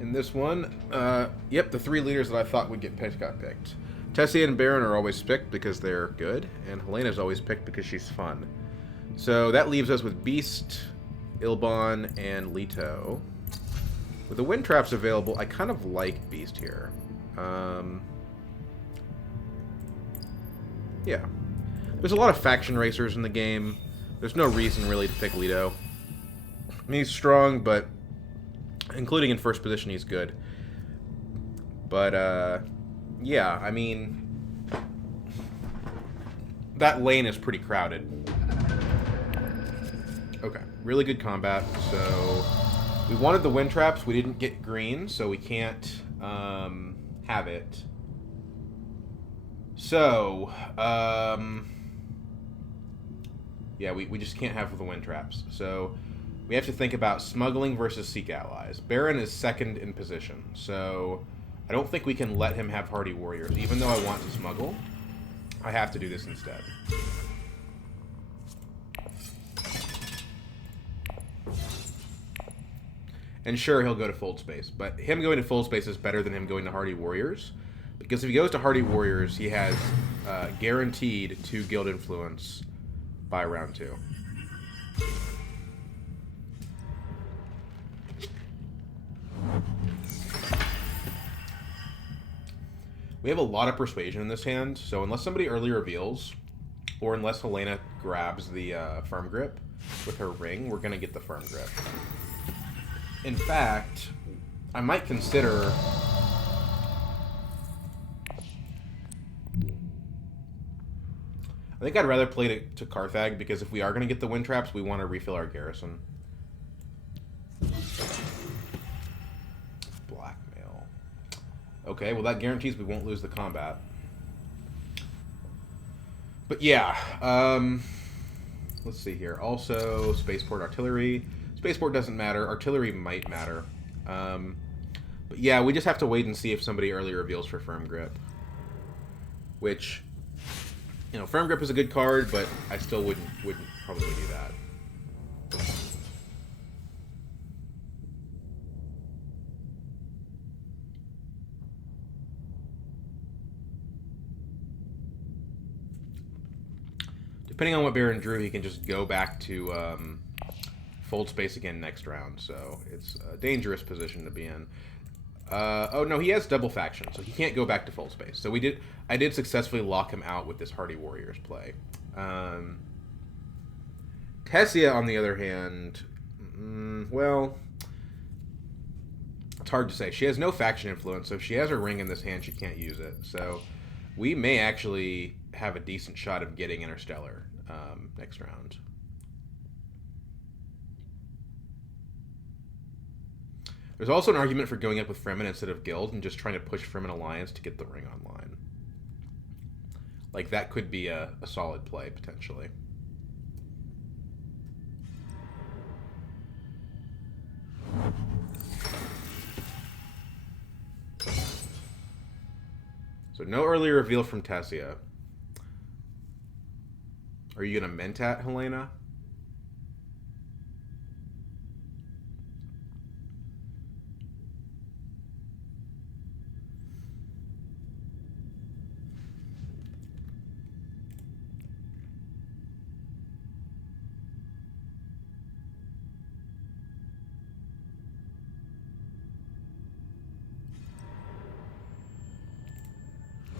In this one, yep, the three leaders that I thought would get picked got picked. Tessie and Baron are always picked because they're good, and Helena's always picked because she's fun. So that leaves us with Beast, Ilbon, and Leto. With the wind traps available, I kind of like Beast here. Yeah. There's a lot of faction racers in the game. There's no reason really to pick Leto. I mean, he's strong, but including in first position, he's good. But, yeah, I mean, that lane is pretty crowded. Okay, really good combat. So we wanted the wind traps. We didn't get green, so we can't have it. So, yeah, we just can't have the wind traps. So we have to think about smuggling versus seek allies. Baron is second in position, so I don't think we can let him have hardy warriors. Even though I want to smuggle, I have to do this instead. And sure, he'll go to Fold Space, but him going to Fold Space is better than him going to Hardy Warriors, because if he goes to Hardy Warriors, he has guaranteed 2 Guild Influence by round 2. We have a lot of Persuasion in this hand, so unless somebody early reveals, or unless Helena grabs the Firm Grip with her ring, we're going to get the Firm Grip. In fact, I might consider... I think I'd rather play to Carthag, because if we are going to get the wind traps, we want to refill our garrison. Blackmail. Okay, well that guarantees we won't lose the combat. But yeah, let's see here. Also, Spaceport Artillery. Spaceport doesn't matter. Artillery might matter. But yeah, we just have to wait and see if somebody early reveals for Firm Grip. Which, you know, Firm Grip is a good card, but I still wouldn't probably do that. Depending on what Baron drew, he can just go back to Fold Space again next round, so it's a dangerous position to be in. Oh no, he has double faction, so he can't go back to Fold Space. So I did successfully lock him out with this Hardy Warriors play. Tessia, on the other hand, well, it's hard to say. She has no faction influence, so if she has her ring in this hand, she can't use it. So we may actually have a decent shot of getting Interstellar next round. There's also an argument for going up with Fremen instead of Guild and just trying to push Fremen Alliance to get the ring online. Like, that could be a solid play, potentially. So no early reveal from Tessia. Are you going to Mentat, Helena?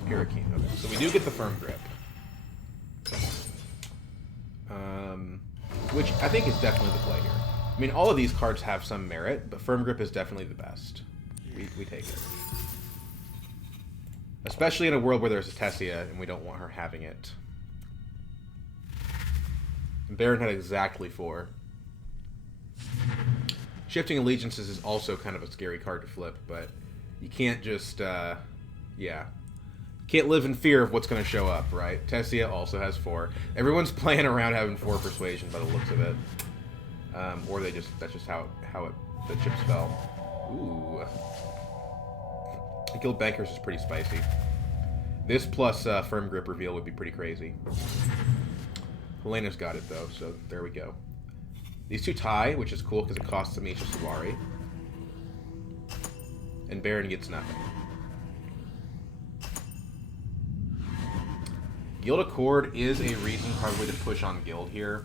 Hurricane. Okay, so we do get the Firm Grip. Which I think is definitely the play here. I mean, all of these cards have some merit, but Firm Grip is definitely the best. We take it. Especially in a world where there's a Tessia, and we don't want her having it. And Baron had exactly 4. Shifting Allegiances is also kind of a scary card to flip, but you can't just, yeah. Can't live in fear of what's going to show up, right? Tessia also has 4. Everyone's playing around having 4 Persuasion by the looks of it. Or that's just how the chips fell. Ooh. Guild Bankers is pretty spicy. This plus Firm Grip reveal would be pretty crazy. Helena's got it, though, so there we go. These two tie, which is cool because it costs them each a Solari. and Baron gets nothing. Guild Accord is a reason probably to push on Guild here.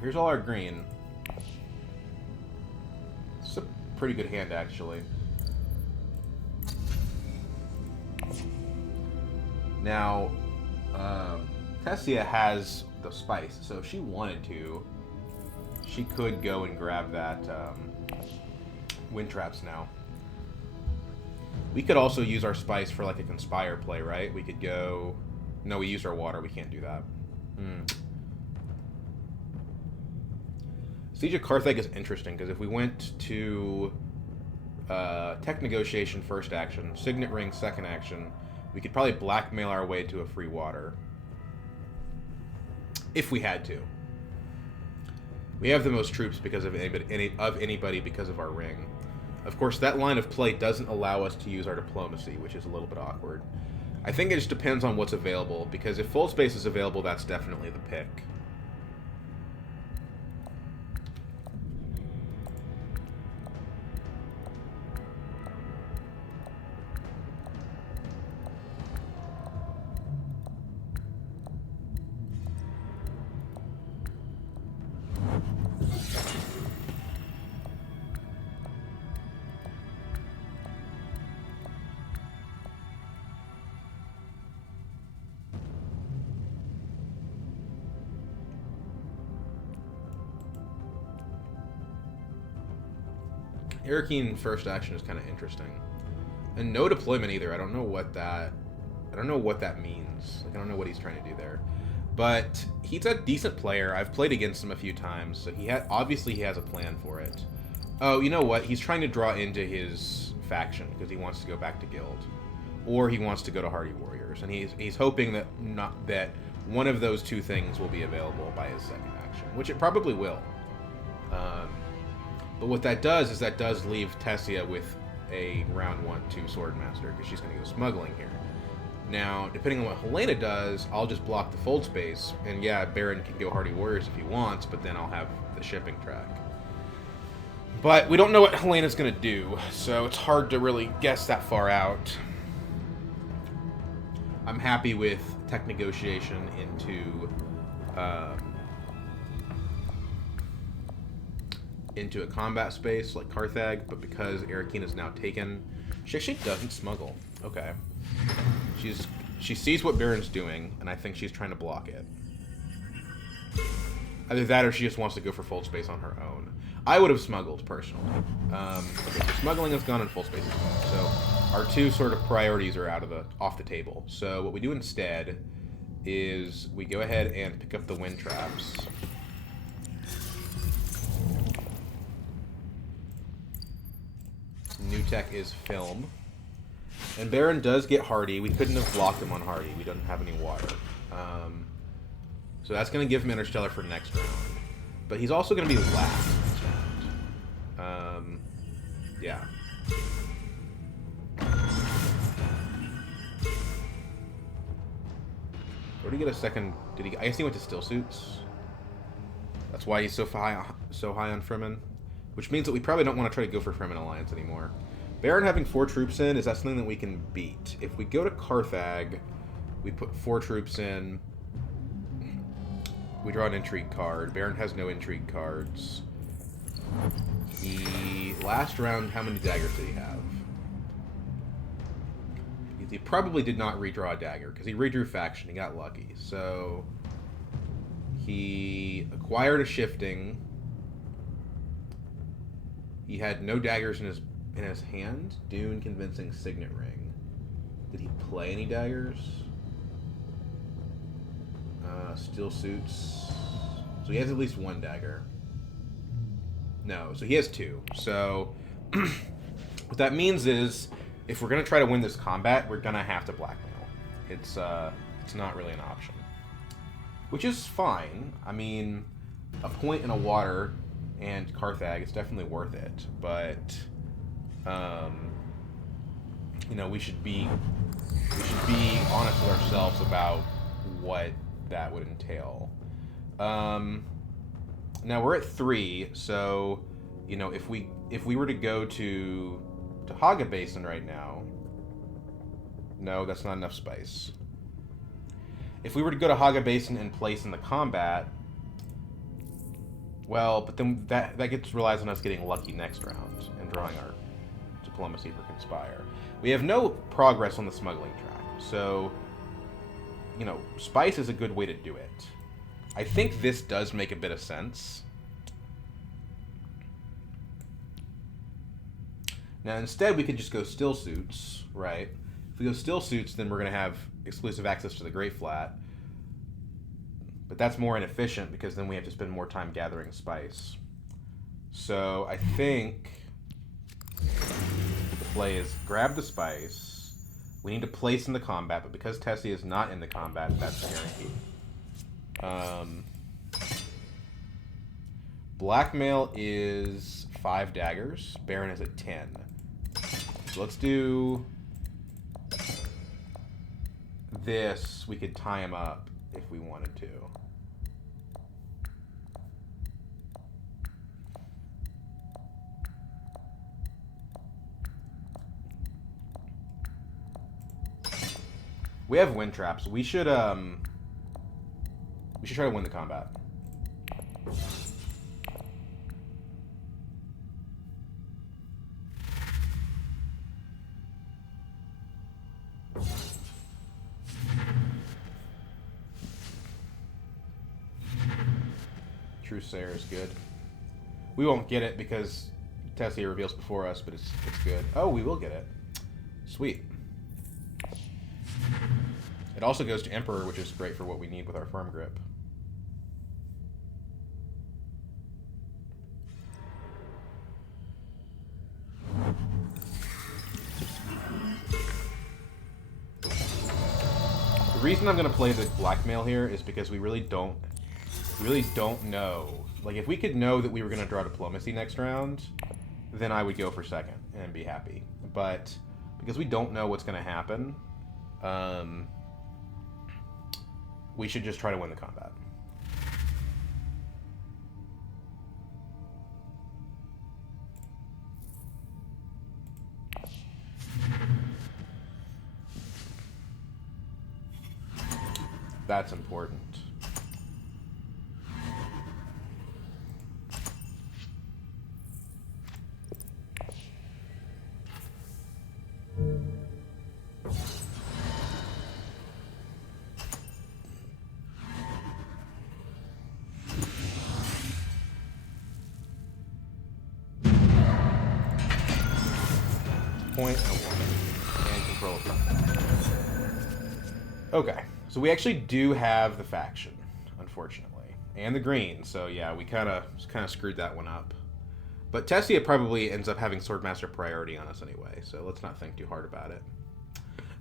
Here's all our green. It's a pretty good hand, actually. Now, Tessia has the spice, so if she wanted to, she could go and grab that wind traps now. We could also use our spice for like a conspire play, right? We could go... No, we used our water. We can't do that. Siege of Carthage is interesting, because if we went to Tech Negotiation first action, Signet Ring second action, we could probably blackmail our way to a free water. If we had to. We have the most troops because of anybody because of our ring. Of course, that line of play doesn't allow us to use our diplomacy, which is a little bit awkward. I think it just depends on what's available, because if full space is available, that's definitely the pick. Arakeen first action is kind of interesting, and no deployment either. I don't know what that means. Like, I don't know what he's trying to do there, but he's a decent player. I've played against him a few times, so obviously he has a plan for it. Oh, you know what? He's trying to draw into his faction because he wants to go back to Guild, or he wants to go to Hardy Warriors, and he's hoping that one of those two things will be available by his second action, which it probably will. But what that does is that does leave Tessia with a round 1/2 Swordmaster, because she's going to go smuggling here. Now, depending on what Helena does, I'll just block the fold space, and yeah, Baron can go Hardy Warriors if he wants, but then I'll have the shipping track. But we don't know what Helena's going to do, so it's hard to really guess that far out. I'm happy with Tech Negotiation into a combat space like Carthage, but because Arakeen is now taken, she actually doesn't smuggle. Okay. She sees what Baron's doing, and I think she's trying to block it. Either that or she just wants to go for full space on her own. I would have smuggled, personally. Okay, so smuggling is gone and full space is gone. So our two sort of priorities are off the table. So what we do instead is we go ahead and pick up the wind traps. New tech is film. And Baron does get Hardy. We couldn't have blocked him on Hardy. We don't have any water. So that's going to give him Interstellar for next round. But he's also going to be last next round. Yeah. Where did he get a second? I guess he went to Still Suits. That's why he's so high on Fremen. Which means that we probably don't want to try to go for Fremen Alliance anymore. Baron having 4 troops in, is that something that we can beat? If we go to Carthage, we put 4 troops in. We draw an intrigue card. Baron has no intrigue cards. The last round, how many daggers did he have? He probably did not redraw a dagger, because he redrew faction. He got lucky. So he acquired a shifting. He had no daggers in his hand. Dune, convincing, signet ring. Did he play any daggers? Steel suits. So he has at least 1 dagger. No, so he has 2. So what that means is, if we're gonna try to win this combat, we're gonna have to blackmail. It's not really an option, which is fine. I mean, a point in a water and Carthage, it's definitely worth it, but you know, we should be honest with ourselves about what that would entail. Now we're at 3, so you know, if we were to go to Haga Basin right now, no, that's not enough spice. If we were to go to Haga Basin and place in the combat, well, but then that relies on us getting lucky next round and drawing our diplomacy for Conspire. We have no progress on the smuggling track, so you know, spice is a good way to do it. I think this does make a bit of sense. Now, instead, we could just go still suits, right? If we go still suits, then we're going to have exclusive access to the Great Flat. But that's more inefficient because then we have to spend more time gathering spice. So I think the play is grab the spice. We need to place in the combat, but because Tessie is not in the combat, that's guaranteed. Blackmail is 5 daggers. Baron is at 10. So let's do this. We could tie him up if we wanted to. We have wind traps. We should try to win the combat. Trusair is good. We won't get it because Tessie reveals before us, but it's good. Oh, we will get it. Sweet. It also goes to Emperor, which is great for what we need with our firm grip. The reason I'm going to play the blackmail here is because we really don't know. Like, if we could know that we were going to draw diplomacy next round, then I would go for second and be happy. But because we don't know what's going to happen, we should just try to win the combat. That's important. Point a woman and control of combat. Okay, so we actually do have the faction, unfortunately, and the green. So yeah, we kind of screwed that one up. But Tessia probably ends up having Swordmaster priority on us anyway, so let's not think too hard about it.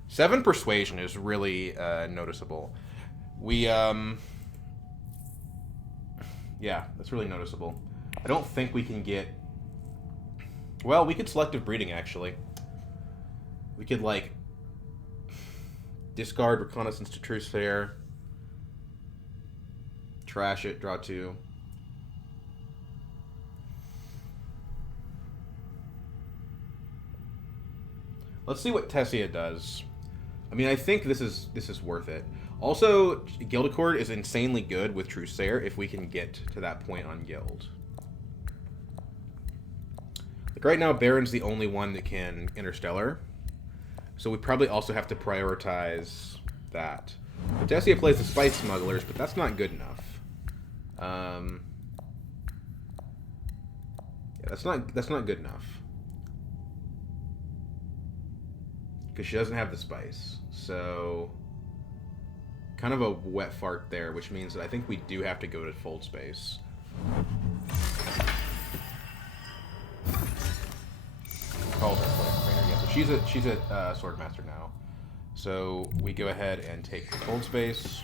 7 persuasion is really noticeable. We yeah, that's really noticeable. I don't think we can get. Well, we could selective breeding actually. We could, like, discard Reconnaissance to Trusair, trash it, draw 2. Let's see what Tessia does. I mean, I think this is worth it. Also, Guild Accord is insanely good with Trusair if we can get to that point on Guild. Like, right now, Baron's the only one that can Interstellar. So we probably also have to prioritize that. Tessia plays the Spice Smugglers, but that's not good enough. Yeah, that's not good enough. Because she doesn't have the spice. So kind of a wet fart there, which means that I think we do have to go to Fold Space. Calls her trainer. Yeah, so she's a Swordmaster now. So we go ahead and take the Fold Space.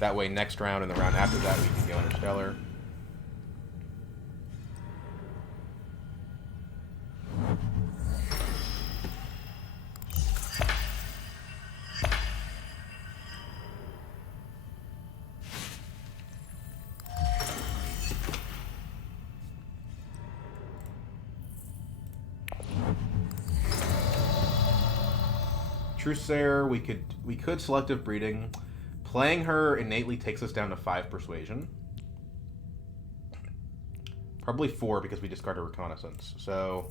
That way, next round and the round after that, we can go Interstellar. Trusair, we could selective breeding. Playing her innately takes us down to 5 persuasion. Probably 4 because we discard a reconnaissance. So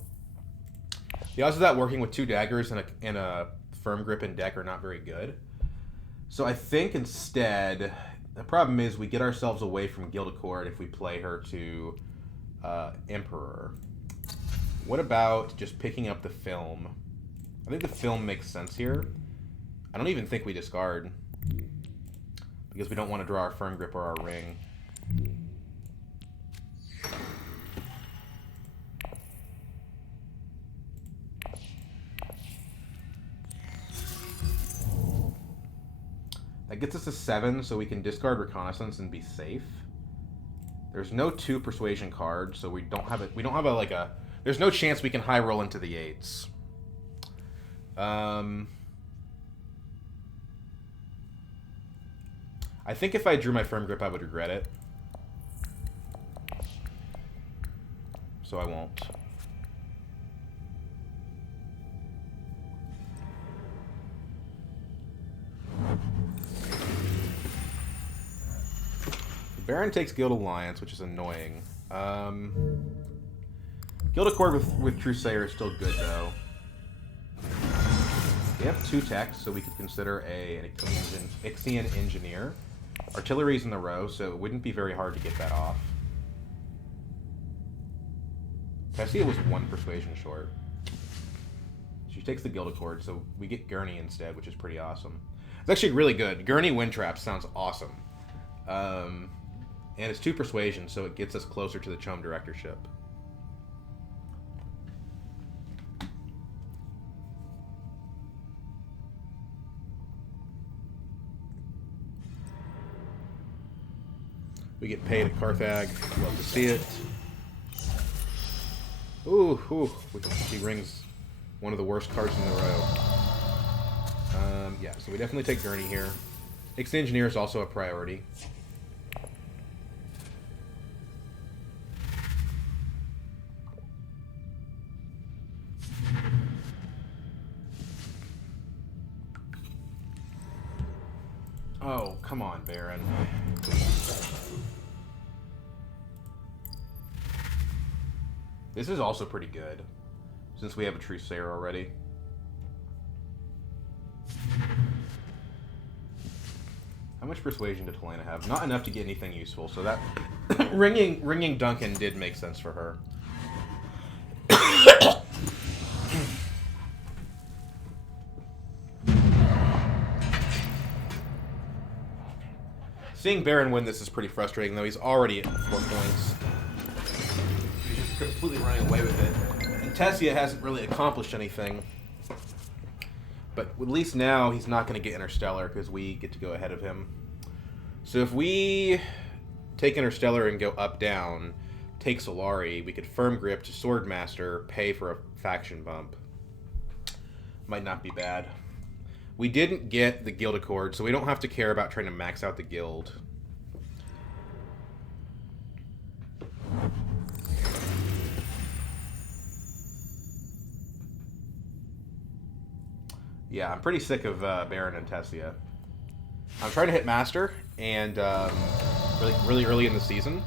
the odds of that working with 2 daggers and a firm grip in deck are not very good. So I think instead, the problem is we get ourselves away from Guild Accord if we play her to Emperor. What about just picking up the film? I think the film makes sense here. I don't even think we discard because we don't want to draw our firm grip or our ring. That gets us to 7, so we can discard Reconnaissance and be safe. There's no 2 Persuasion cards, so we don't have a there's no chance we can high roll into the 8s. I think if I drew my firm grip, I would regret it. So I won't. Baron takes Guild Alliance, which is annoying. Guild Accord with Trusair is still good, though. We have 2 techs, so we could consider an Ixian Engineer. Artillery's in the row, so it wouldn't be very hard to get that off. Tessia was 1 persuasion short. She takes the Guild Accord, so we get Gurney instead, which is pretty awesome. It's actually really good. Gurney Wind Trap sounds awesome. And it's 2 persuasion, so it gets us closer to the Chum Directorship. We get paid at Carthage. Love to see it. Ooh. She rings one of the worst cards in the row. Yeah, so we definitely take Gurney here. Ixian Engineer is also a priority. Oh, come on, Baron. This is also pretty good, since we have a Trusair already. How much persuasion did Helena have? Not enough to get anything useful, so that ringing Duncan did make sense for her. Seeing Baron win this is pretty frustrating, though. He's already at 4 points. He's just completely running away with it. And Tessia hasn't really accomplished anything. But at least now he's not going to get Interstellar because we get to go ahead of him. So if we take Interstellar and go up-down, take Solari, we could Firm Grip to Swordmaster, pay for a faction bump. Might not be bad. We didn't get the Guild Accord, so we don't have to care about trying to max out the guild. Yeah, I'm pretty sick of Baron and Tessia. I'm trying to hit Master, and really early in the season,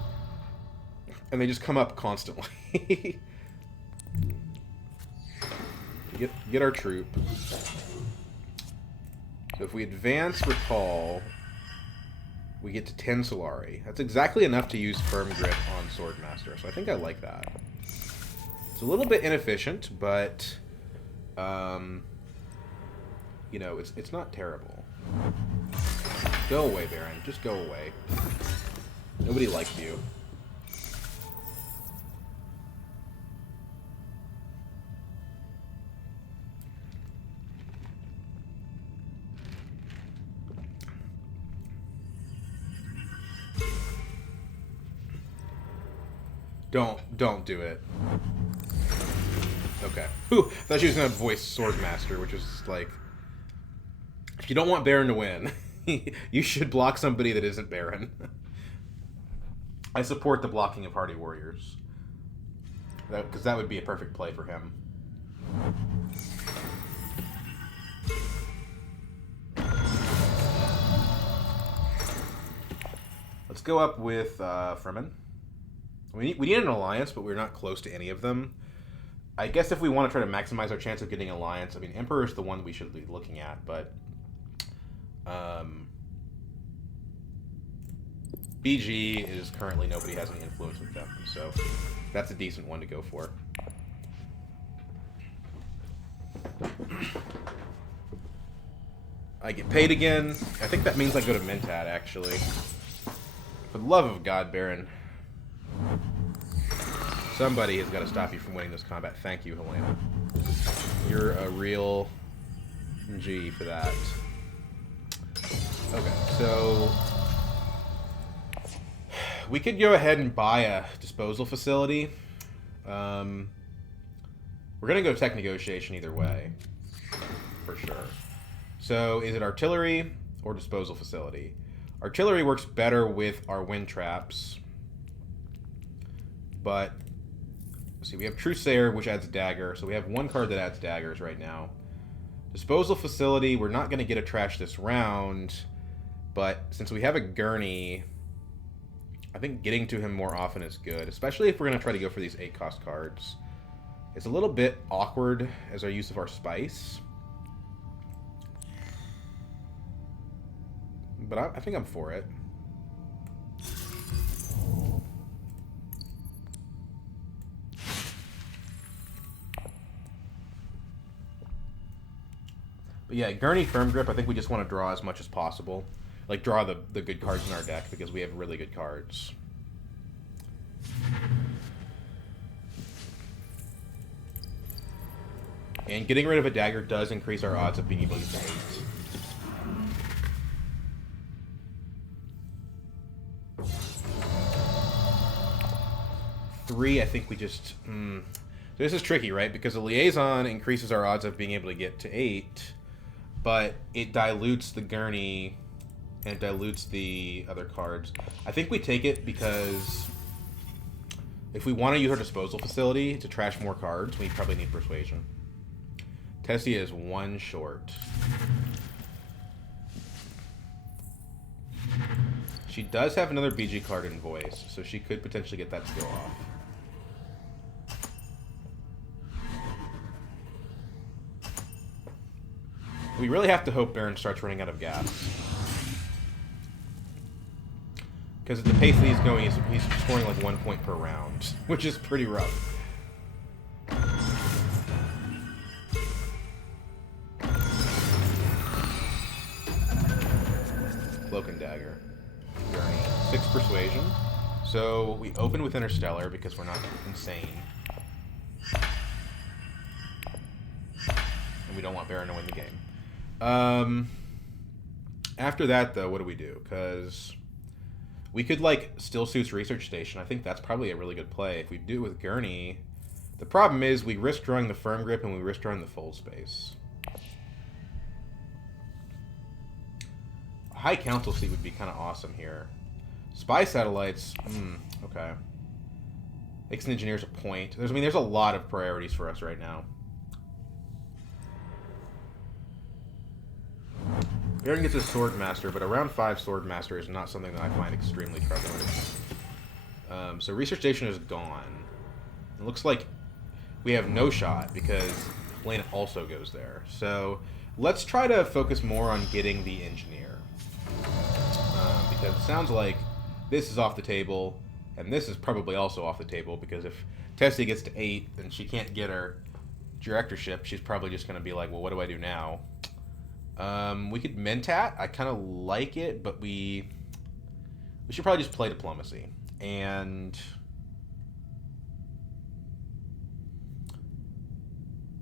and they just come up constantly. Get our troop. So if we advance Recall, we get to 10 Solari. That's exactly enough to use Firm Grip on Swordmaster, so I think I like that. It's a little bit inefficient, but you know, it's not terrible. Go away, Baron. Just go away. Nobody likes you. Don't do it. Okay. Whew, I thought she was gonna voice Swordmaster, which was like, if you don't want Baron to win, you should block somebody that isn't Baron. I support the blocking of Hardy Warriors. Because that would be a perfect play for him. go up with Fremen. We need an alliance, but we're not close to any of them. I guess if we want to try to maximize our chance of getting an alliance, I mean, Emperor is the one we should be looking at, but BG is currently nobody has any influence with them, so that's a decent one to go for. I get paid again. I think that means I go to Mentat, actually. For the love of God, Baron. Somebody has got to stop you from winning this combat. Thank you, Helena. You're a real G for that. Okay, so we could go ahead and buy a disposal facility. We're going to go tech negotiation either way, for sure. So is it artillery or disposal facility? Artillery works better with our wind traps, but see, we have Trusair, which adds dagger, so we have one card that adds daggers right now. Disposal facility, we're not going to get a trash this round, but since we have a gurney, I think getting to him more often is good, especially if we're going to try to go for these 8-cost cards. It's a little bit awkward as our use of our spice, but I think I'm for it. But yeah, Gurney Firm Grip, I think we just want to draw as much as possible. Like, draw the good cards in our deck, because we have really good cards. And getting rid of a dagger does increase our odds of being able to get to 8. 3, I think we just... So this is tricky, right? Because the Liaison increases our odds of being able to get to 8, but it dilutes the Gurney and dilutes the other cards. I think we take it because if we want to use our disposal facility to trash more cards, we probably need Persuasion. Tessia is 1 short. She does have another BG card in Voice, so she could potentially get that skill off. We really have to hope Baron starts running out of gas. Because at the pace that he's going, he's scoring like 1 point per round, which is pretty rough. Cloak and Dagger. Gurney. 6 Persuasion. So we open with Interstellar because we're not insane. And we don't want Baron to win the game. After that, though, what do we do? Because we could, like, Still Suits Research Station. I think that's probably a really good play. If we do it with Gurney, the problem is we risk drawing the Firm Grip and we risk drawing the Fold Space. A High Council seat would be kind of awesome here. Spy Satellites, okay. Makes an Engineer's a point. There's a lot of priorities for us right now. Baron gets his Sword Master, but a round 5 Sword Master is not something that I find extremely troubling. So Research Station is gone. It looks like we have no shot because Helena also goes there. So let's try to focus more on getting the Engineer. Because it sounds like this is off the table, and this is probably also off the table, because if Tessie gets to 8 and she can't get her Directorship, she's probably just going to be like, well, what do I do now? We could Mentat. I kind of like it, but we should probably just play Diplomacy. And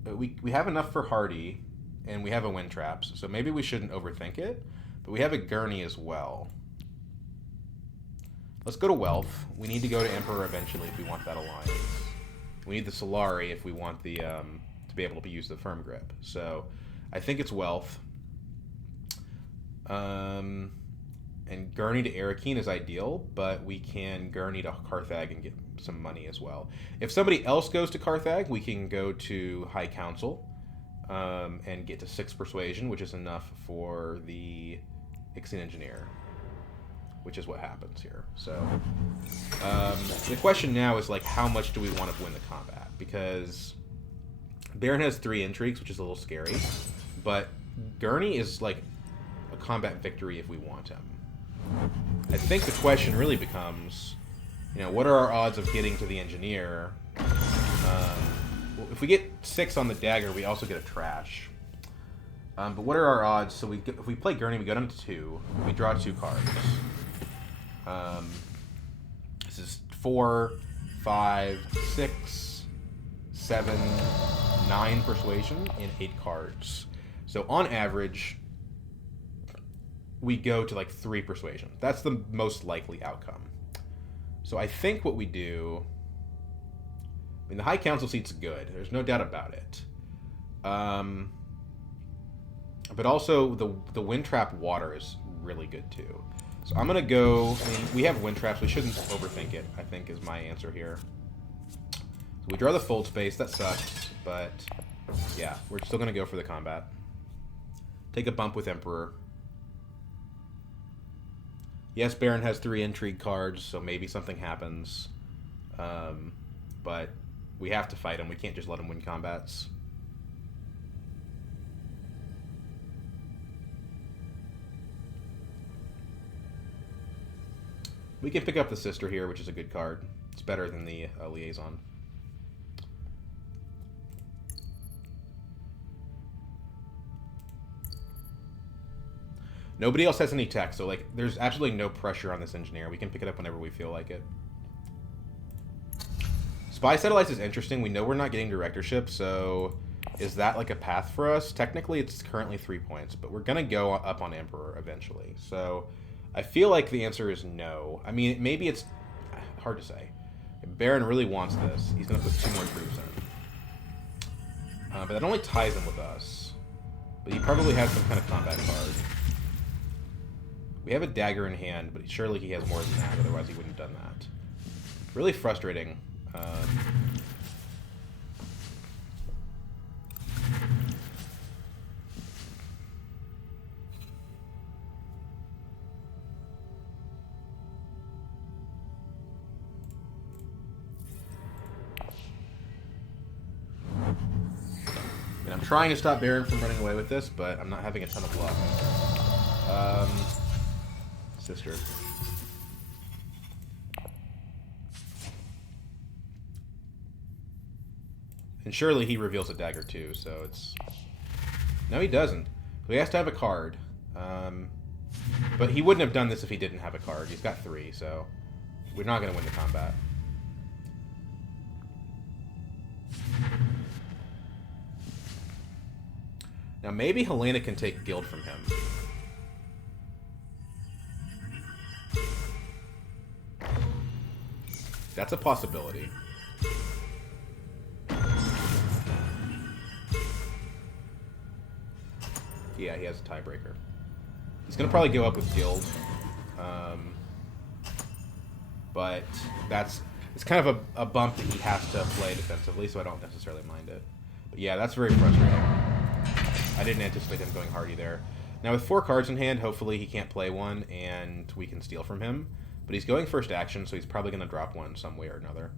we have enough for Hardy, and we have a Wind Traps, so maybe we shouldn't overthink it. But we have a Gurney as well. Let's go to Wealth. We need to go to Emperor eventually if we want that alliance. We need the Solari if we want the to be able to use the Firm Grip. So I think it's Wealth. And Gurney to Arakeen is ideal, but we can Gurney to Carthag and get some money as well. If somebody else goes to Carthag, we can go to High Council and get to 6 Persuasion, which is enough for the Ixian Engineer. which is what happens here. So the question now is, like, how much do we want to win the combat? Because Baron has 3 intrigues, which is a little scary, but Gurney is like a combat victory if we want him. I think the question really becomes, you know, what are our odds of getting to the engineer? Well, if we get 6 on the dagger, we also get a trash. But what are our odds? So if we play Gurney, we go down to 2. We draw 2 cards. This is 4, 5, 6, 7, 9 persuasion, and 8 cards. So on average, we go to like 3 persuasion. That's the most likely outcome. So I think what we do... I mean, the High Council seat's good. There's no doubt about it. But also, the Wind Trap Water is really good, too. So I'm going to go... I mean, we have Wind Traps. We shouldn't overthink it, I think, is my answer here. So we draw the Fold Space. That sucks. But, yeah, we're still going to go for the combat. Take a bump with Emperor. Yes, Baron has 3 intrigue cards, so maybe something happens. But we have to fight him. We can't just let him win combats. We can pick up the Sister here, which is a good card. It's better than the Liaison. Nobody else has any tech, so like there's absolutely no pressure on this engineer. We can pick it up whenever we feel like it. Spy Satellites is interesting. We know we're not getting directorship, so is that like a path for us? Technically, it's currently 3 points, but we're going to go up on Emperor eventually. So I feel like the answer is no. I mean, maybe it's hard to say. If Baron really wants this, he's going to put 2 more troops in. But that only ties him with us. But he probably has some kind of combat card. We have a dagger in hand, but surely he has more than that, otherwise he wouldn't have done that. Really frustrating. And I'm trying to stop Baron from running away with this, but I'm not having a ton of luck. Sister. And surely he reveals a dagger too, so it's... No, he doesn't. So he has to have a card. But he wouldn't have done this if he didn't have a card. He's got 3, so we're not going to win the combat. Now maybe Helena can take Guild from him. That's a possibility. Yeah, he has a tiebreaker. He's going to probably go up with Guild. But it's kind of a bump that he has to play defensively, so I don't necessarily mind it. But yeah, that's very frustrating. I didn't anticipate him going hardy there. Now with 4 cards in hand, hopefully he can't play one and we can steal from him. But he's going first action, so he's probably going to drop one some way or another.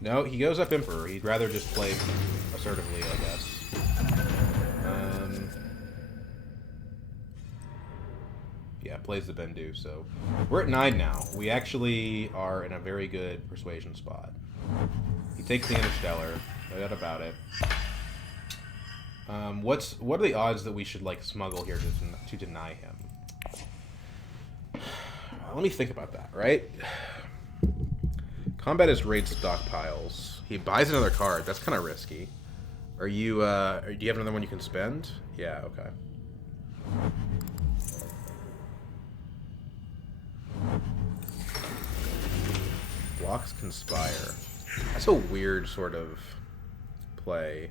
No, he goes up Emperor. He'd rather just play assertively, I guess. Yeah, plays the Bendu, so... We're at 9 now. We actually are in a very good persuasion spot. He takes the Interstellar. No doubt about it. What are the odds that we should, like, smuggle here to deny him? Let me think about that, right? Combat is raid stockpiles. He buys another card. That's kind of risky. Are you, do you have another one you can spend? Yeah, okay. Blocks Conspire. That's a weird sort of play.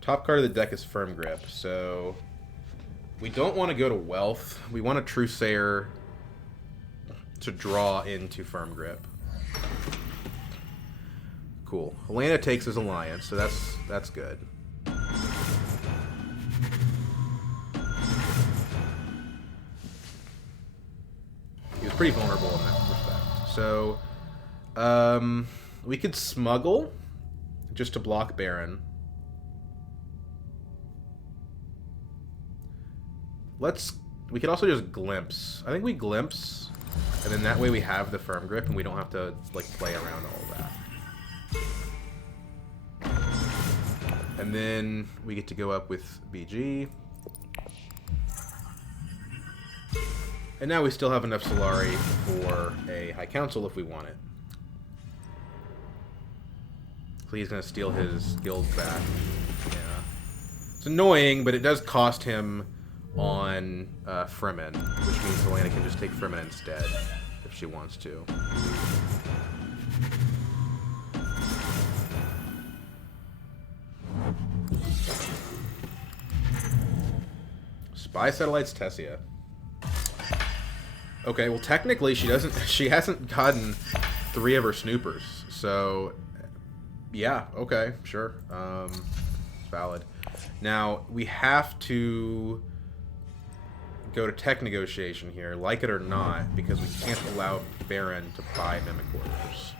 Top card of the deck is Firm Grip, so We don't want to go to Wealth. We want a Trusair to draw into Firm Grip. Cool. Helena takes his alliance, so that's good. He was pretty vulnerable in that respect. So, we could smuggle just to block Baron. We could also just glimpse. I think we glimpse, and then that way we have the Firm Grip, and we don't have to like play around all that. And then we get to go up with BG. And now we still have enough Solari for a High Council if we want it. So he's going to steal his guild back. Yeah. It's annoying, but it does cost him on Fremen, which means Helena can just take Fremen instead if she wants to. Spy Satellites Tessia. Okay, well technically she hasn't gotten 3 of her snoopers. So yeah, okay, sure. It's valid. Now we have to go to tech negotiation here, like it or not, because we can't allow Baron to buy Mimic Orders.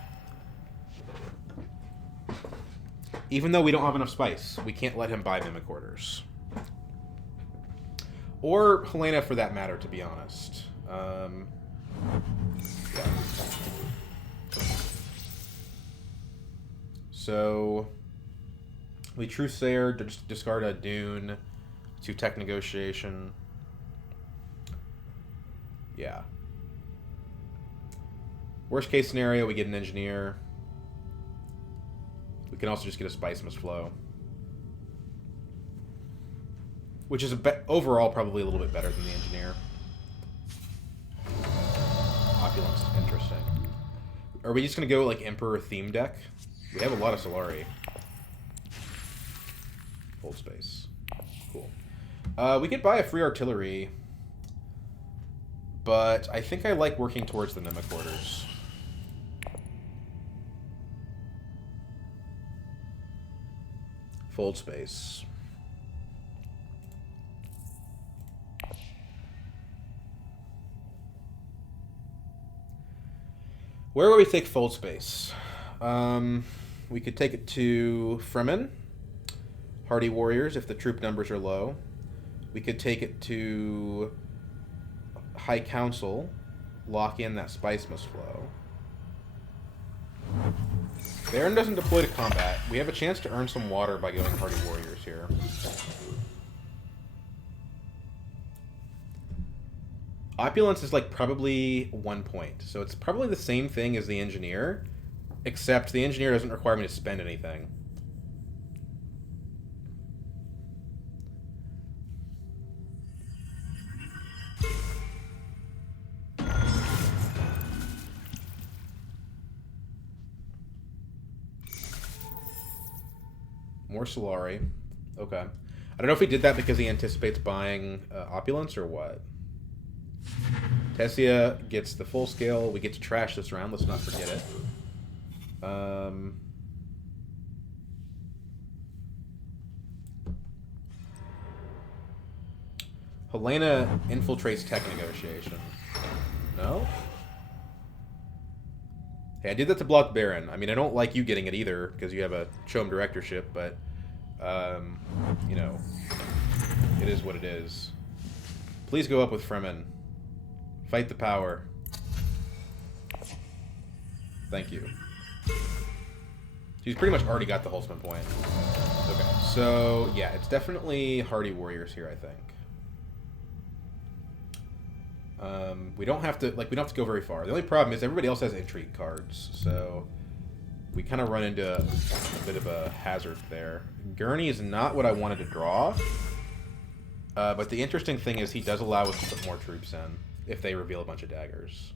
Even though we don't have enough spice, we can't let him buy Mimic Orders. Or Helena, for that matter, to be honest. Yeah. So we Trusair, discard a Dune to tech negotiation. Yeah. Worst case scenario, we get an engineer. We can also just get a Spice Must Flow. Which is overall probably a little bit better than the engineer. Opulence is interesting. Are we just going to go like Emperor theme deck? We have a lot of Solari. Hold space. Cool. We could buy a free artillery. But I think I like working towards the Mimic Orders. Fold space. Where would we take fold space? We could take it to Fremen, Hardy Warriors if the troop numbers are low. We could take it to High Council, lock in that Spice Must Flow. Baron doesn't deploy to combat. We have a chance to earn some water by going Hardy Warriors here. Opulence is like probably 1 point, so it's probably the same thing as the engineer, except the engineer doesn't require me to spend anything. More Solari. Okay. I don't know if he did that because he anticipates buying Opulence or what. Tessia gets the full scale. We get to trash this round. Let's not forget it. Helena infiltrates tech negotiation. No? Hey, I did that to block Baron. I mean, I don't like you getting it either, because you have a Chom directorship, but, you know, it is what it is. Please go up with Fremen. Fight the power. Thank you. She's pretty much already got the Holtzman point. Okay, so, yeah, it's definitely Hardy Warriors here, I think. We don't have to go very far. The only problem is everybody else has intrigue cards, so we kind of run into a bit of a hazard there. Gurney is not what I wanted to draw, but the interesting thing is he does allow us to put more troops in if they reveal a bunch of daggers.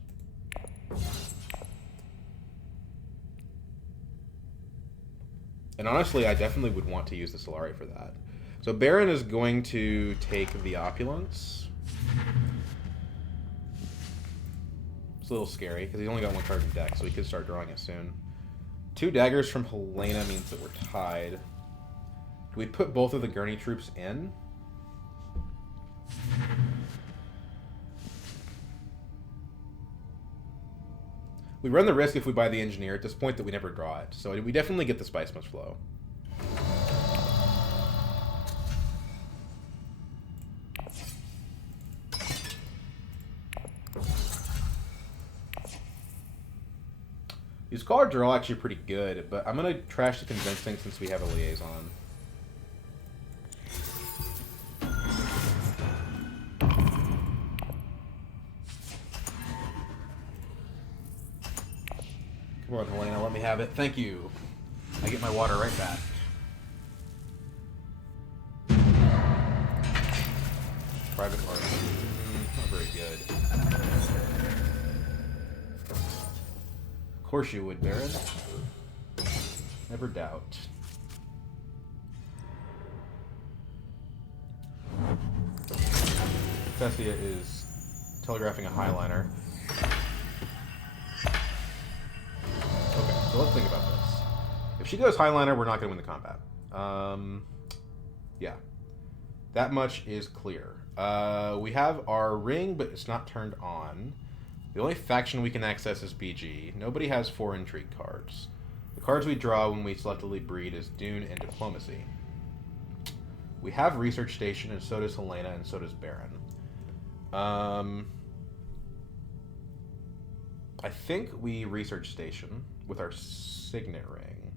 And honestly, I definitely would want to use the Solari for that. So Baron is going to take the Opulence. It's a little scary, because he's only got one card in deck, so he could start drawing it soon. 2 daggers from Helena means that we're tied. Do we put both of the Gurney troops in? We run the risk if we buy the Engineer at this point that we never draw it. So we definitely get the Spice Must Flow. These cards are all actually pretty good, but I'm going to trash the Convincing since we have a Liaison. Come on, Helena, let me have it. Thank you. I get my water right back. Private art. Not very good. Of course you would, Baron. Never doubt. Tessia is telegraphing a Highliner. So let's think about this. If she goes Highliner, we're not going to win the combat. Yeah. That much is clear. We have our ring, but it's not turned on. The only faction we can access is BG. Nobody has 4 intrigue cards. The cards we draw when we selectively breed is Dune and Diplomacy. We have Research Station, and so does Helena, and so does Baron. I think we Research Station with our Signet Ring.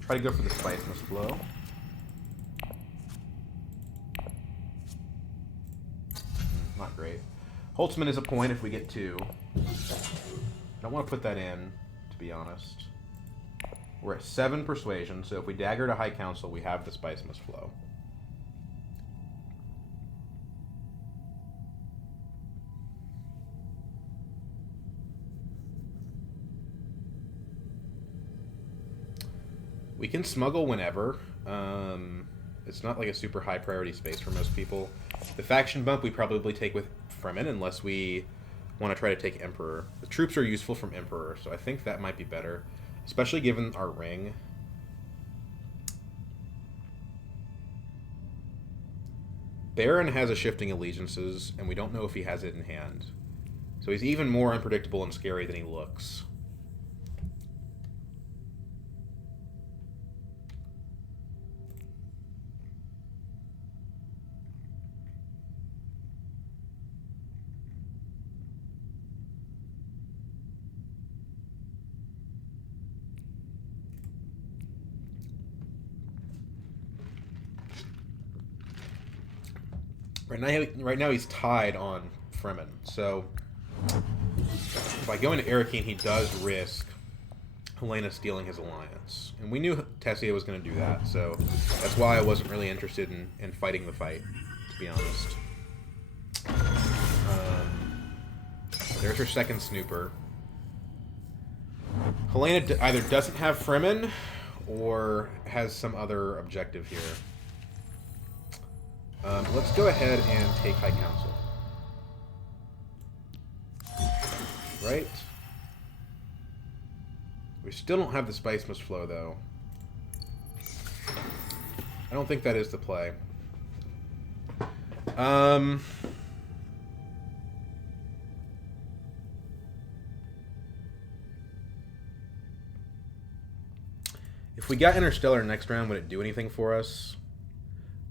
Try to go for the Spice Must Flow. Not great. Holtzman is a point if we get 2. Don't want to put that in, to be honest. We're at 7 Persuasion, so if we dagger to High Council, we have the Spice Must Flow. We can smuggle whenever. It's not like a super high priority space for most people. The faction bump we probably take with Fremen unless we want to try to take Emperor. The troops are useful from Emperor, so I think that might be better. Especially given our ring. Baron has a Shifting Allegiances, and we don't know if he has it in hand. So he's even more unpredictable and scary than he looks. Right now he's tied on Fremen, so by going to Arakeen, he does risk Helena stealing his alliance. And we knew Tessia was going to do that, so that's why I wasn't really interested in fighting the fight, to be honest. There's her second Snooper. Helena either doesn't have Fremen or has some other objective here. Let's go ahead and take High Council. Right? We still don't have the Spice Must Flow, though. I don't think that is the play. If we got Interstellar next round, would it do anything for us?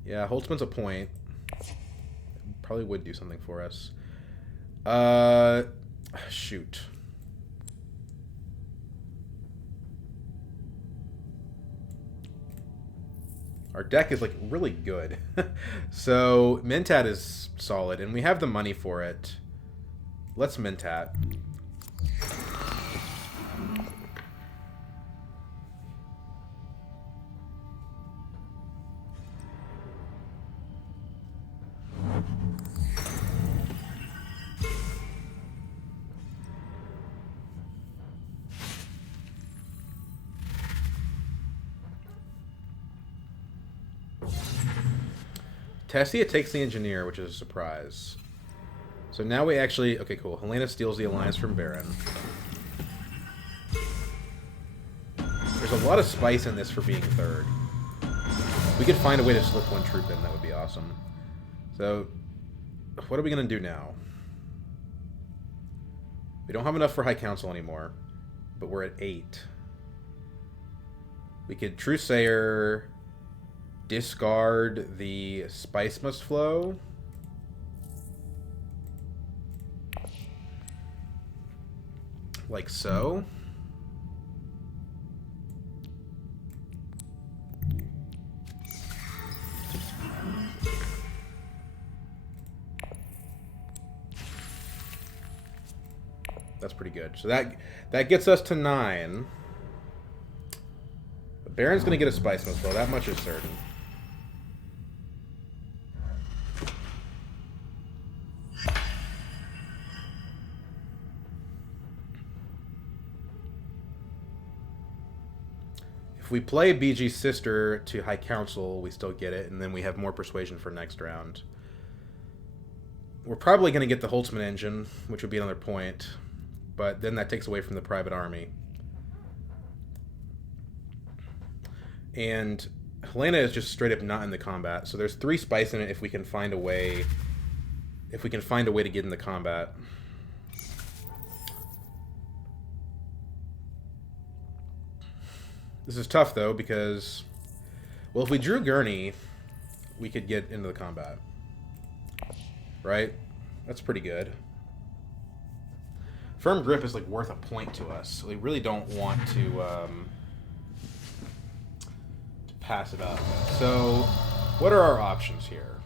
Yeah, Holtzman's a point. Probably would do something for us. Shoot. Our deck is, like, really good. So, Mentat is solid, and we have the money for it. Let's Mentat. Tessia takes the engineer, which is a surprise. So now we actually... Okay, cool. Helena steals the alliance from Baron. There's a lot of spice in this for being third. If we could find a way to slip one troop in, that would be awesome. So, what are we going to do now? We don't have enough for High Council anymore, but we're at 8. We could Truesayer, discard the Spice Must Flow. Like so. That's pretty good. So that gets us to 9. But Baron's going to get a Spice Must Flow. That much is certain. If we play BG's sister to High Council, we still get it, and then we have more persuasion for next round. We're probably going to get the Holtzman engine, which would be another point, but then that takes away from the private army. And Helena is just straight up not in the combat, so there's 3 spice in it if we can find a way. If we can find a way to get in the combat. This is tough, though, because... Well, if we drew Gurney, we could get into the combat. Right? That's pretty good. Firm Grip is, like, worth a point to us, so we really don't want to pass it up. So, what are our options here?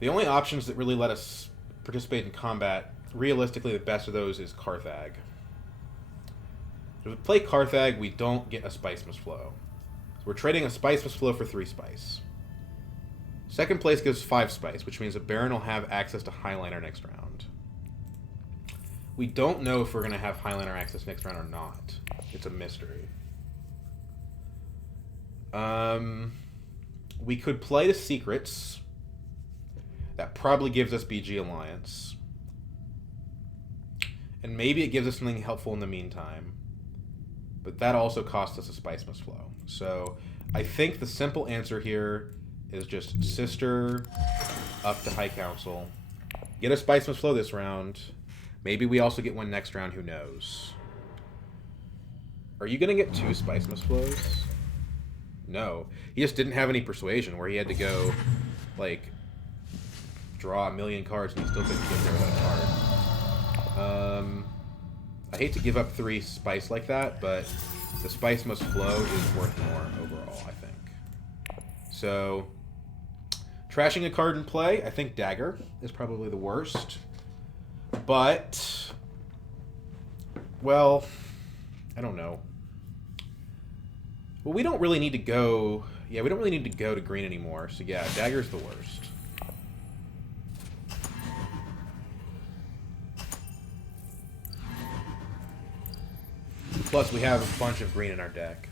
The only options that really let us participate in combat, realistically, the best of those is Carthag. If we play Carthag, we don't get a Spice Must Flow. So we're trading a Spice Must Flow for 3 spice. Second place gives 5 spice, which means that Baron will have access to Highliner next round. We don't know if we're going to have Highliner access next round or not. It's a mystery. We could play the Secrets. That probably gives us BG Alliance. And maybe it gives us something helpful in the meantime. But that also costs us a Spice Must Flow. So I think the simple answer here is just Sister up to High Council. Get a Spice Must Flow this round. Maybe we also get one next round, who knows. Are you going to get 2 Spice Must Flows? No. He just didn't have any persuasion where he had to go, like, draw a million cards and he still couldn't get there without a card. I hate to give up 3 spice like that, but the Spice Must Flow is worth more overall, I think. So, trashing a card in play, I think Dagger is probably the worst. But, well, I don't know. Well, we don't really need to go... Yeah, we don't really need to go to green anymore. So yeah, Dagger's the worst. Plus, we have a bunch of green in our deck.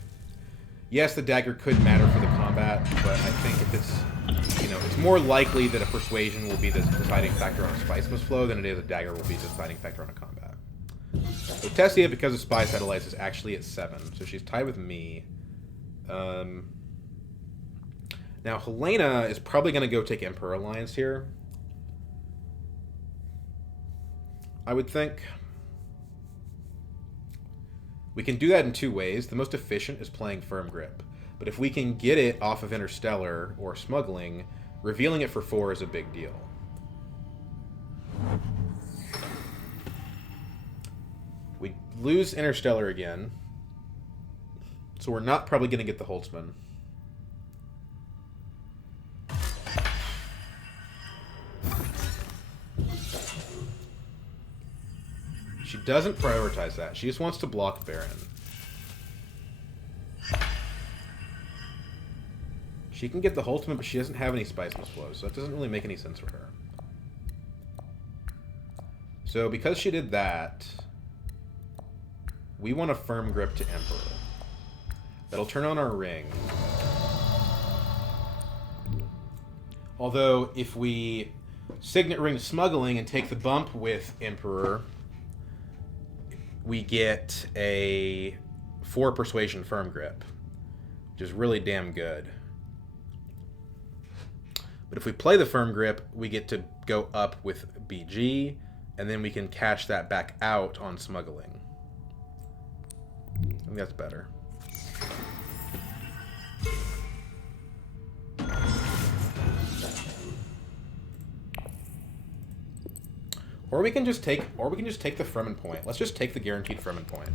Yes, the Dagger could matter for the combat, but I think if it's, you know, it's more likely that a Persuasion will be the deciding factor on a Spice Must Flow than it is a Dagger will be the deciding factor on a combat. So Tessia, because of Spy Satellites, is actually at 7, so she's tied with me. Now, Helena is probably going to go take Emperor Alliance here. I would think. We can do that in 2 ways. The most efficient is playing Firm Grip. But if we can get it off of Interstellar or Smuggling, revealing it for 4 is a big deal. We lose Interstellar again. So we're not probably going to get the Holtzman. She doesn't prioritize that. She just wants to block Baron. She can get the Holtzman, but she doesn't have any Spice Must Flows, so that doesn't really make any sense for her. So because she did that, we want a Firm Grip to Emperor. That'll turn on our ring. Although, if we signet ring smuggling and take the bump with Emperor, we get a 4 persuasion firm grip, which is really damn good. But if we play the firm grip, we get to go up with BG, and then we can cash that back out on smuggling. I think that's better. Or we can just take the Fremen point. Let's just take the guaranteed Fremen point.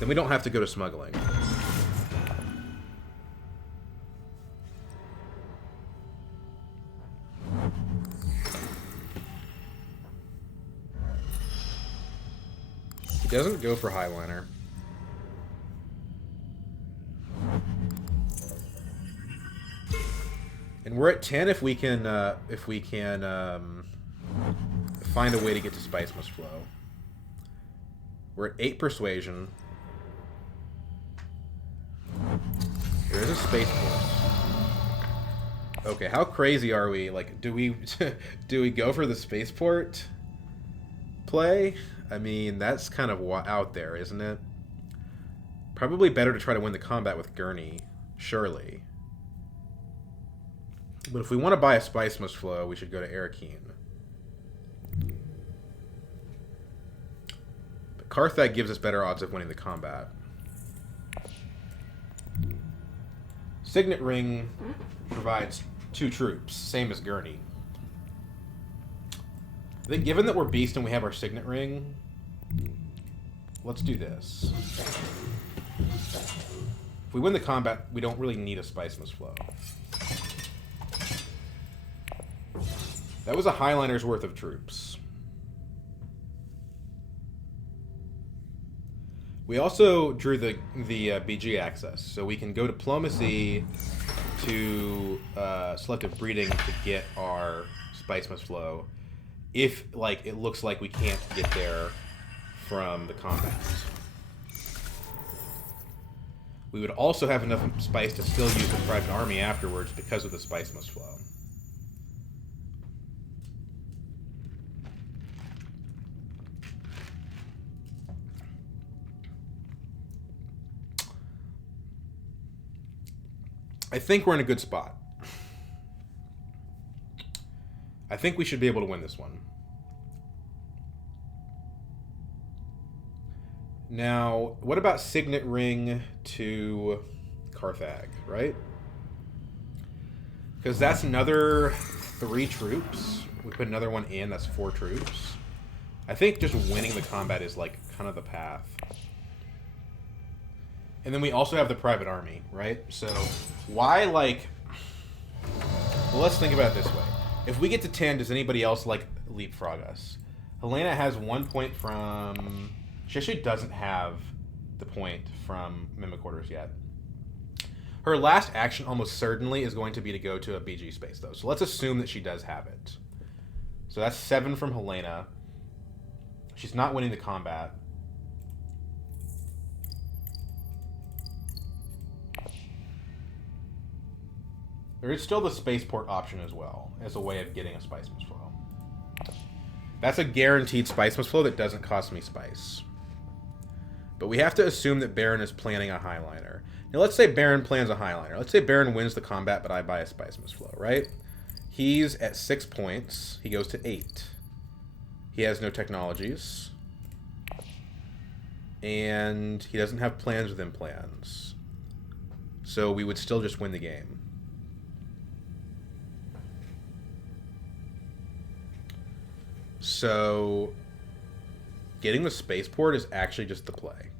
Then we don't have to go to smuggling. He doesn't go for Highliner. And we're at 10 if we can find a way to get to Spice Must Flow. We're at 8 persuasion. There is a spaceport. Okay, how crazy are we? Like, do we go for the spaceport play? I mean, that's kind of out there, isn't it? Probably better to try to win the combat with Gurney, surely. But if we want to buy a Spice Must Flow, we should go to Arakeen. But Carthag gives us better odds of winning the combat. Signet Ring provides 2 troops, same as Gurney. I think given that we're Beast and we have our Signet Ring, let's do this. If we win the combat, we don't really need a Spice Must Flow. That was a Highliner's worth of troops. We also drew the BG access, so we can go Diplomacy to Selective Breeding to get our Spice Must Flow, if it looks like we can't get there from the combat. We would also have enough spice to still use the Private Army afterwards because of the Spice Must Flow. I think we're in a good spot. I think we should be able to win this one. Now, what about Signet Ring to Carthag, right? Because that's another 3 troops. We put another one in, that's 4 troops. I think just winning the combat is kind of the path. And then we also have the Private Army, right? So why well, let's think about it this way. If we get to 10, does anybody else leapfrog us? Helena has 1 point from... She actually doesn't have the point from Mimic Orders yet. Her last action almost certainly is going to be to go to a BG space, though. So let's assume that she does have it. So that's 7 from Helena. She's not winning the combat. There is still the spaceport option as well, as a way of getting a Spice Must Flow. That's a guaranteed Spice Must Flow that doesn't cost me spice. But we have to assume that Baron is planning a Highliner. Now let's say Baron plans a Highliner. Let's say Baron wins the combat, but I buy a Spice Must Flow, right? He's at 6 points. He goes to 8. He has no technologies. And he doesn't have plans within plans. So we would still just win the game. So, getting the spaceport is actually just the play.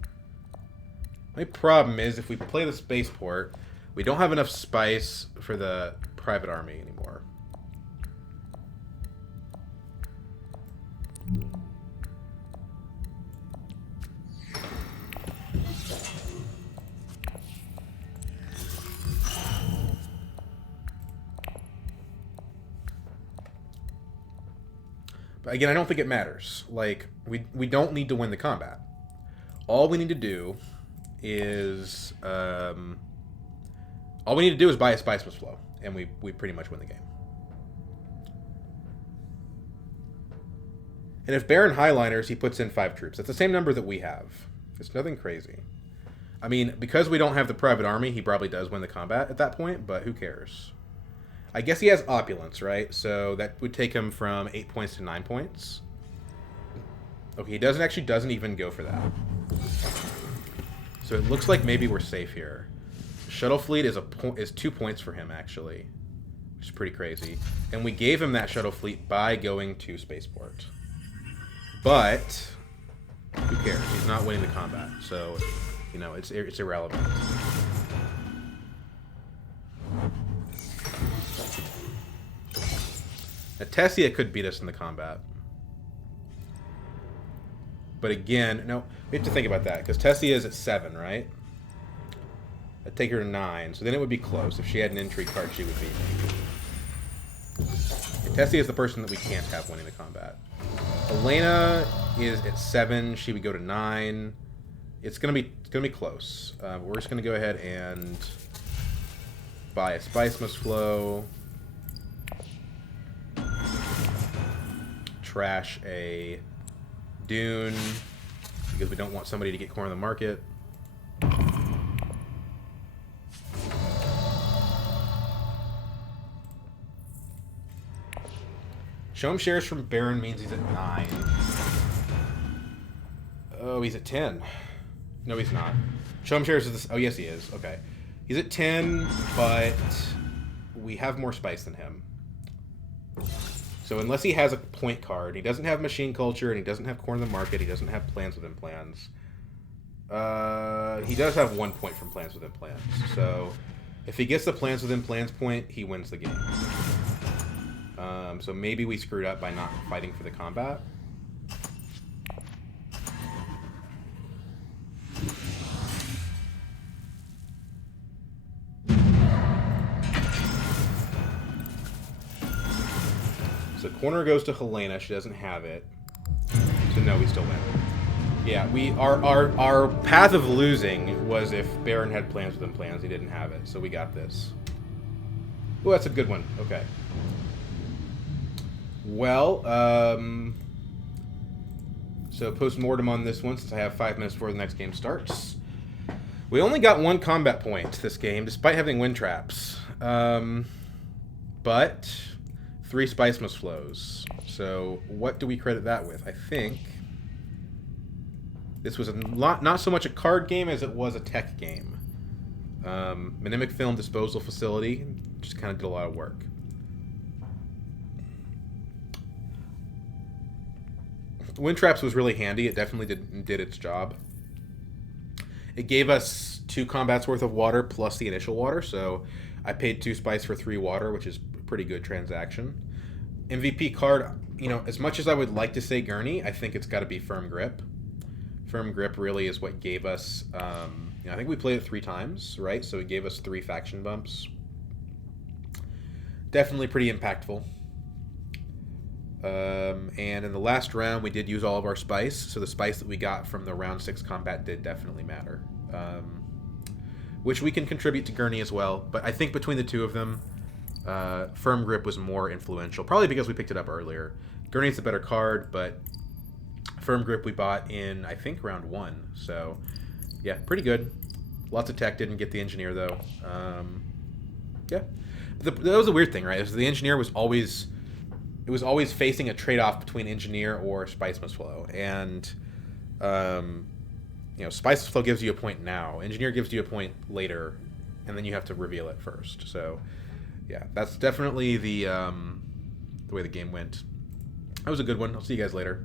My problem is, if we play the spaceport, we don't have enough spice for the Private Army anymore. But again, I don't think it matters. We don't need to win the combat. All we need to do is buy a Spice Must Flow. and we pretty much win the game. And if Baron highliners, he puts in 5 troops. That's the same number that we have. It's nothing crazy. I mean, because we don't have the private army, he probably does win the combat at that point, but who cares? I guess he has opulence, right? So that would take him from 8 points to 9 points. Okay, he doesn't even go for that. So it looks like maybe we're safe here. Shuttle fleet is 2 points for him, actually, which is pretty crazy. And we gave him that shuttle fleet by going to spaceport. But who cares? He's not winning the combat, so you know it's irrelevant. Now, Tessia could beat us in the combat, but again, no, we have to think about that because Tessia is at 7, right? I'd take her to 9, so then it would be close. If she had an intrigue card, she would beat me. And Tessia is the person that we can't have winning the combat. Elena is at 7. She would go to 9. It's gonna be close. We're just gonna go ahead and buy a Spice Must Flow, trash a Dune because we don't want somebody to get corner of the market. Show him shares from Baron means he's at 9. Oh, he's at 10. No, he's not. Show him shares is this. Oh, yes, he is. Okay. He's at 10, but we have more spice than him. So unless he has a point card, he doesn't have machine culture, and he doesn't have corner of the market, he doesn't have plans within plans. He does have 1 point from plans within plans. So if he gets the plans within plans point, he wins the game. So maybe we screwed up by not fighting for the combat. So corner goes to Helena. She doesn't have it. So no, we still win. Yeah, our path of losing was if Baron had plans within plans. He didn't have it, so we got this. Oh, that's a good one. Okay. Well, so post-mortem on this one, since I have 5 minutes before the next game starts. We only got 1 combat point this game, despite having wind traps. But 3 Spice Must Flows. So what do we credit that with? I think this was not so much a card game as it was a tech game. Mnemonic Film Disposal Facility just kind of did a lot of work. Wind Traps was really handy. It definitely did its job. It gave us 2 combats worth of water plus the initial water, so I paid 2 spice for 3 water, which is a pretty good transaction. MVP card, you know, as much as I would like to say Gurney, I think it's got to be Firm Grip. Firm Grip really is what gave us, you know, I think we played it 3 times, right? So it gave us 3 faction bumps. Definitely pretty impactful. And in the last round, we did use all of our spice, so the spice that we got from the round 6 combat did definitely matter. Which we can contribute to Gurney as well, but I think between the 2 of them, Firm Grip was more influential, probably because we picked it up earlier. Gurney's the better card, but Firm Grip we bought in, I think, round 1, so yeah, pretty good. Lots of tech, didn't get the engineer, though. Yeah. That was a weird thing, right? The engineer was always... It was always facing a trade-off between engineer or Spice Must Flow, and you know, Spice Must Flow gives you a point now. Engineer gives you a point later, and then you have to reveal it first. So, yeah, that's definitely the way the game went. That was a good one. I'll see you guys later.